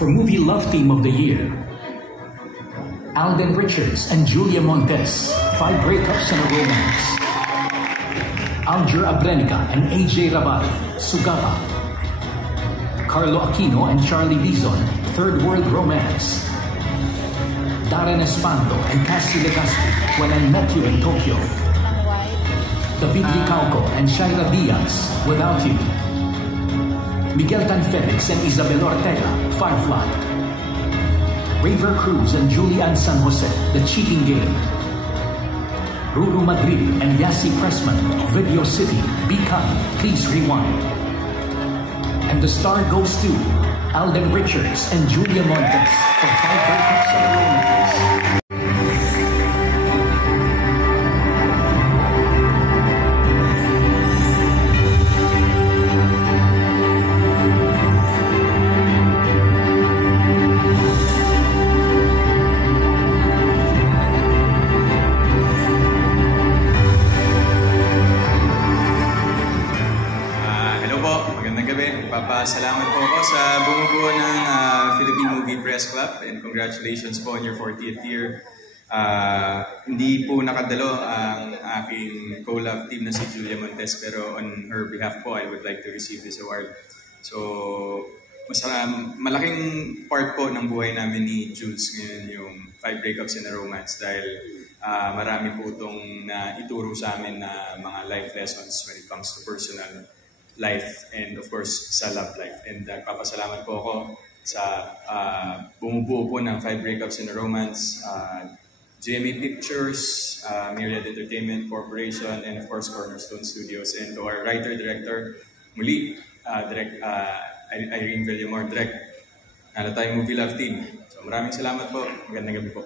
For Movie Love Team of the Year, Alden Richards and Julia Montes, 5 Breakups and a Romance. Alger Abrenica and AJ Rabal, Sugapa. Carlo Aquino and Charlie Dizon, Third World Romance. Darren Espando and Cassie Legaspi, When I Met You in Tokyo. David Ricauco and Shaira Diaz, Without You. Miguel Tanfelix and Isabel Ortega, Firefly. Raver Cruz and Julian San Jose, The Cheating Game. Ruru Madrid and Yassi Pressman, Video City, Be Kind, Please Rewind. And the star goes to Alden Richards and Julia Montes for 5 Breakups and a Romance. Salamat po ako sa bumubuo ng Philippine Movie Press Club, and congratulations po on your 40th year. Hindi po nakadalo ang aking co-love team na si Julia Montes, pero on her behalf po, I would like to receive this award. So, malaking part po ng buhay namin ni Jules ngayon yung 5 Breakups and a Romance, dahil marami po itong ituro sa amin na mga life lessons when it comes to personal life and of course sa love life. And papasalamat po ako sa bumubuo po ng 5 Breakups and a Romance, GMA Pictures, Myriad Entertainment Corporation, and of course Cornerstone Studios, and to our writer-director muli, Irene Villamor, Direct Movie Love Team. So maraming salamat po. Magandang gabi po.